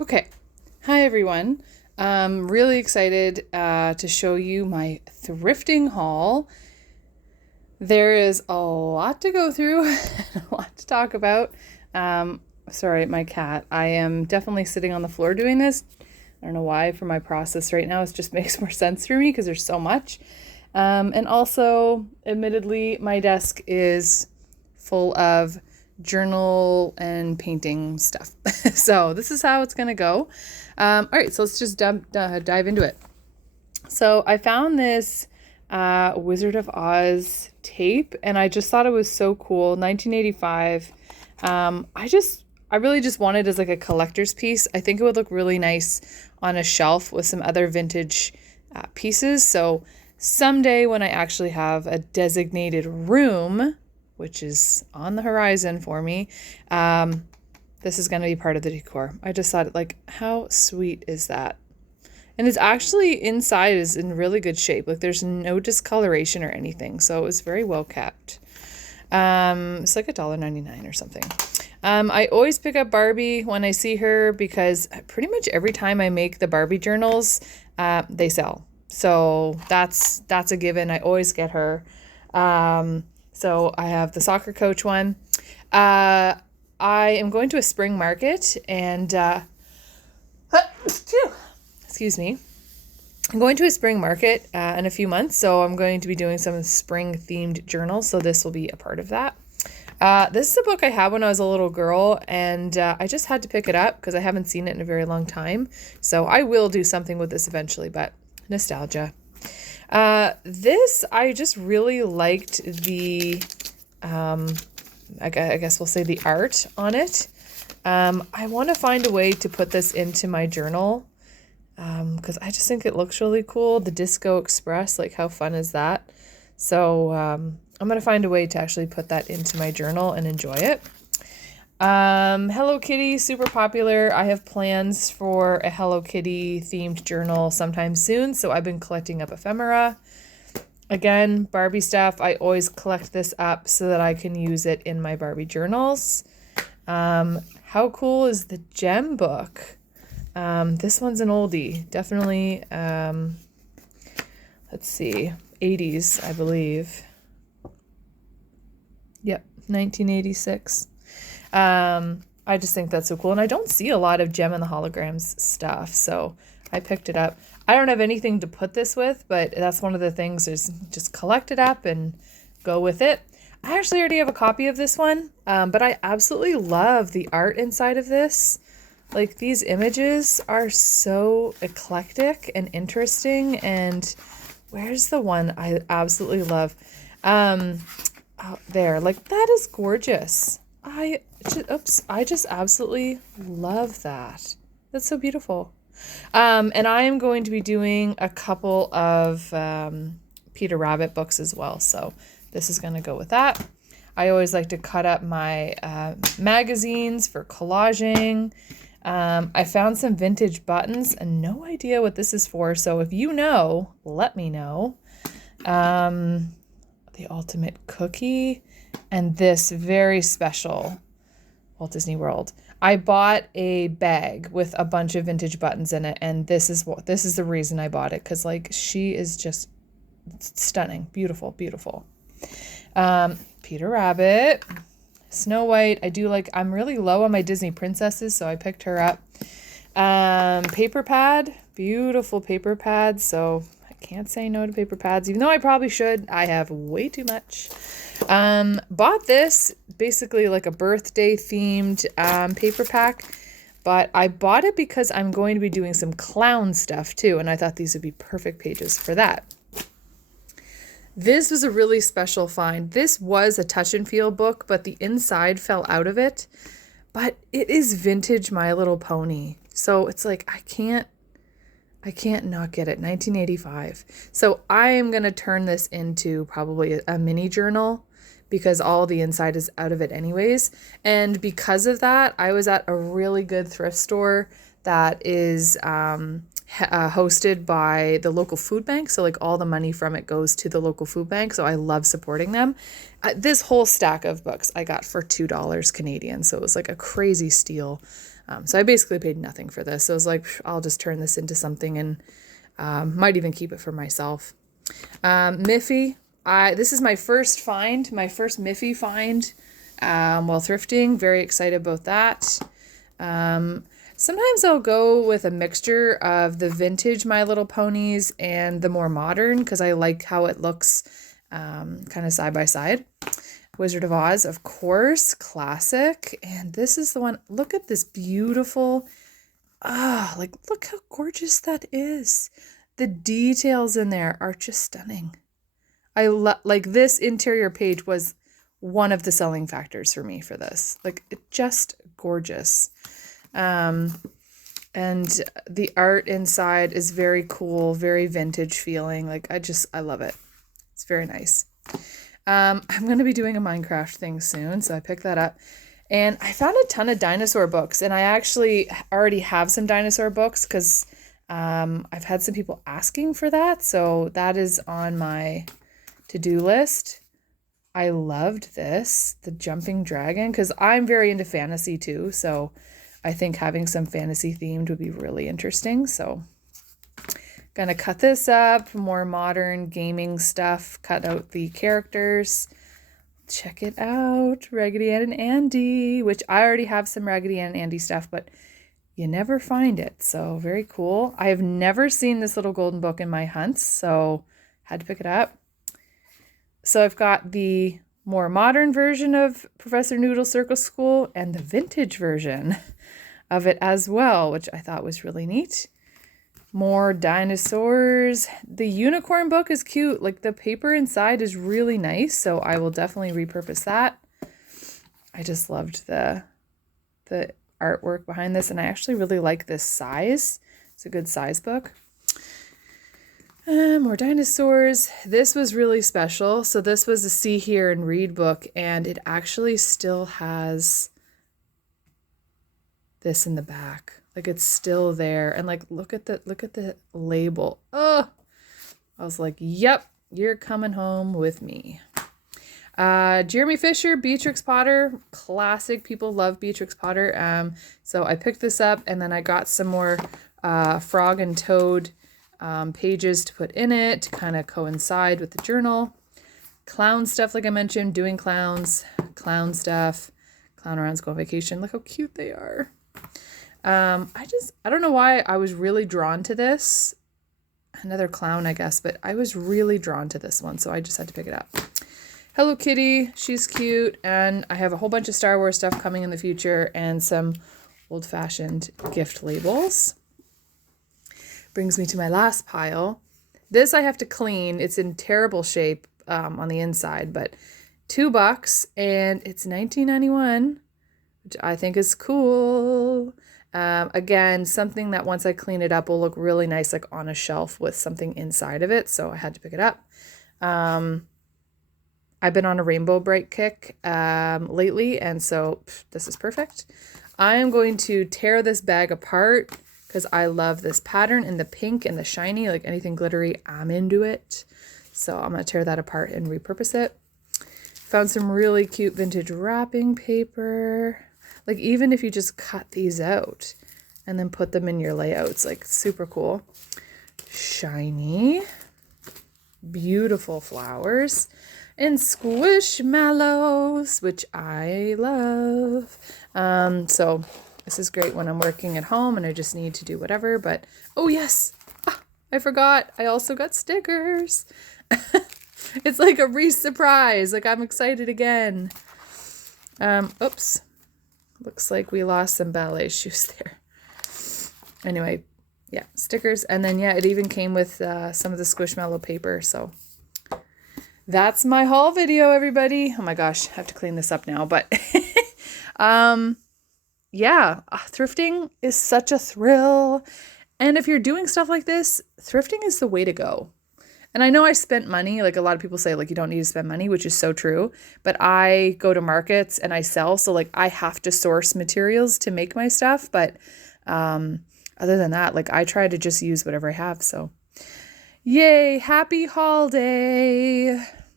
Okay. Hi, everyone. I'm really excited to show you my thrifting haul. There is a lot to go through and a lot to talk about. Sorry, my cat. I am definitely sitting on the floor doing this. I don't know why for my process right now. It just makes more sense for me because there's so much. And also, admittedly, my desk is full of journal and painting stuff. So this is how it's going to go. All right, so let's just dive into it. So I found this Wizard of Oz tape, and I just thought it was so cool. 1985. I really just wanted it as like a collector's piece. I think it would look really nice on a shelf with some other vintage pieces. So someday when I actually have a designated room, which is on the horizon for me, this is going to be part of the decor. I just thought, like, how sweet is that? And it's actually inside is in really good shape. Like there's no discoloration or anything. So it was very well kept. It's like $1.99 or something. I always pick up Barbie when I see her because pretty much every time I make the Barbie journals, they sell. So that's a given. I always get her. So I have the soccer coach one. I am going to a spring market and excuse me. I'm going to a spring market in a few months, so I'm going to be doing some spring themed journals. So this will be a part of that. This is a book I had when I was a little girl, and I just had to pick it up because I haven't seen it in a very long time. So I will do something with this eventually, but nostalgia. This, I just really liked I guess we'll say the art on it. I want to find a way to put this into my journal because I just think it looks really cool. The Disco Express, like how fun is that? So I'm going to find a way to actually put that into my journal and enjoy it. Hello Kitty, super popular. I have plans for a Hello Kitty themed journal sometime soon, so I've been collecting up ephemera. Again, Barbie stuff, I always collect this up so that I can use it in my Barbie journals. How cool is the gem book? This one's an oldie. Definitely, let's see, 80s, I believe. Yep, 1986. I just think that's so cool. And I don't see a lot of Gem and the Holograms stuff, so I picked it up. I don't have anything to put this with, but that's one of the things is just collect it up and go with it. I actually already have a copy of this one, but I absolutely love the art inside of this. Like these images are so eclectic and interesting. And where's the one I absolutely love? Out there, like that is gorgeous. I just absolutely love that. That's so beautiful. And I am going to be doing a couple of Peter Rabbit books as well. So this is going to go with that. I always like to cut up my magazines for collaging. I found some vintage buttons and no idea what this is for. So if you know, let me know. The Ultimate Cookie and this very special Walt Disney World. I bought a bag with a bunch of vintage buttons in it, and this is the reason I bought it, because like she is just stunning, beautiful, beautiful. Peter Rabbit, Snow White. I'm really low on my Disney princesses, so I picked her up. Paper pad, beautiful paper pad. So I can't say no to paper pads, even though I probably should. I have way too much. Bought this basically like a birthday themed paper pack, but I bought it because I'm going to be doing some clown stuff too, and I thought these would be perfect pages for that. This was a really special find. This was a touch and feel book, but the inside fell out of it. But it is vintage My Little Pony. So it's like I can't not get it. 1985. So I am going to turn this into probably a mini journal because all the inside is out of it anyways. And because of that, I was at a really good thrift store that is hosted by the local food bank. So like all the money from it goes to the local food bank. So I love supporting them. This whole stack of books I got for $2 Canadian. So it was like a crazy steal. So I basically paid nothing for this. So I was like, I'll just turn this into something and might even keep it for myself. Miffy. This is my first find, my first Miffy find while thrifting. Very excited about that. Sometimes I'll go with a mixture of the vintage My Little Ponies and the more modern because I like how it looks kind of side by side. Wizard of Oz, of course, classic. And this is the one, look at this beautiful, like look how gorgeous that is. The details in there are just stunning. Like this interior page was one of the selling factors for me for this. Like it just gorgeous. And the art inside is very cool, very vintage feeling. Like I love it. It's very nice. I'm going to be doing a Minecraft thing soon, so I picked that up. And I found a ton of dinosaur books, and I actually already have some dinosaur books because I've had some people asking for that, so that is on my to-do list. I loved this, the Jumping Dragon, because I'm very into fantasy too, so I think having some fantasy themed would be really interesting. So gonna cut this up, more modern gaming stuff, cut out the characters. Check it out, Raggedy Ann and Andy, which I already have some Raggedy Ann and Andy stuff, but you never find it. So very cool. I have never seen this little golden book in my hunts, so had to pick it up. So I've got the more modern version of Professor Noodle Circle School and the vintage version of it as well, which I thought was really neat. More dinosaurs. The unicorn book is cute. Like the paper inside is really nice, so I will definitely repurpose that. I just loved the artwork behind this, and I actually really like this size. It's a good size book. More dinosaurs. This was really special. So this was a See, Hear, and Read book, and it actually still has this in the back. Like it's still there. And like look at the label. Oh, I was like, yep, you're coming home with me. Jeremy Fisher, Beatrix Potter, classic. People love Beatrix Potter. So I picked this up, and then I got some more Frog and Toad pages to put in it to kind of coincide with the journal. Clown stuff, like I mentioned, doing clowns, clown stuff, clown arounds, go on vacation. Look how cute they are. I don't know why I was really drawn to this. Another clown, I guess, but I was really drawn to this one, so I just had to pick it up. Hello Kitty, she's cute, and I have a whole bunch of Star Wars stuff coming in the future and some old-fashioned gift labels. Brings me to my last pile. This I have to clean. It's in terrible shape on the inside, but $2, and it's $19.91, which I think is cool. Again, something that once I clean it up will look really nice, like on a shelf with something inside of it. So I had to pick it up. I've been on a Rainbow Bright kick lately, and so this is perfect. I am going to tear this bag apart because I love this pattern in the pink and the shiny, like anything glittery, I'm into it. So I'm going to tear that apart and repurpose it. Found some really cute vintage wrapping paper. Like even if you just cut these out and then put them in your layouts, like super cool. Shiny, beautiful flowers, and squishmallows, which I love. So this is great when I'm working at home and I just need to do whatever, but oh yes, I forgot. I also got stickers. It's like a re-surprise. Like I'm excited again. Oops. Looks like we lost some ballet shoes there. Anyway, yeah, stickers. And then, yeah, it even came with some of the Squishmallow paper. So that's my haul video, everybody. Oh my gosh, I have to clean this up now. But yeah, thrifting is such a thrill. And if you're doing stuff like this, thrifting is the way to go. And I know I spent money, like a lot of people say, like, you don't need to spend money, which is so true. But I go to markets and I sell. So, like, I have to source materials to make my stuff. But other than that, like, I try to just use whatever I have. So, yay, happy haul day.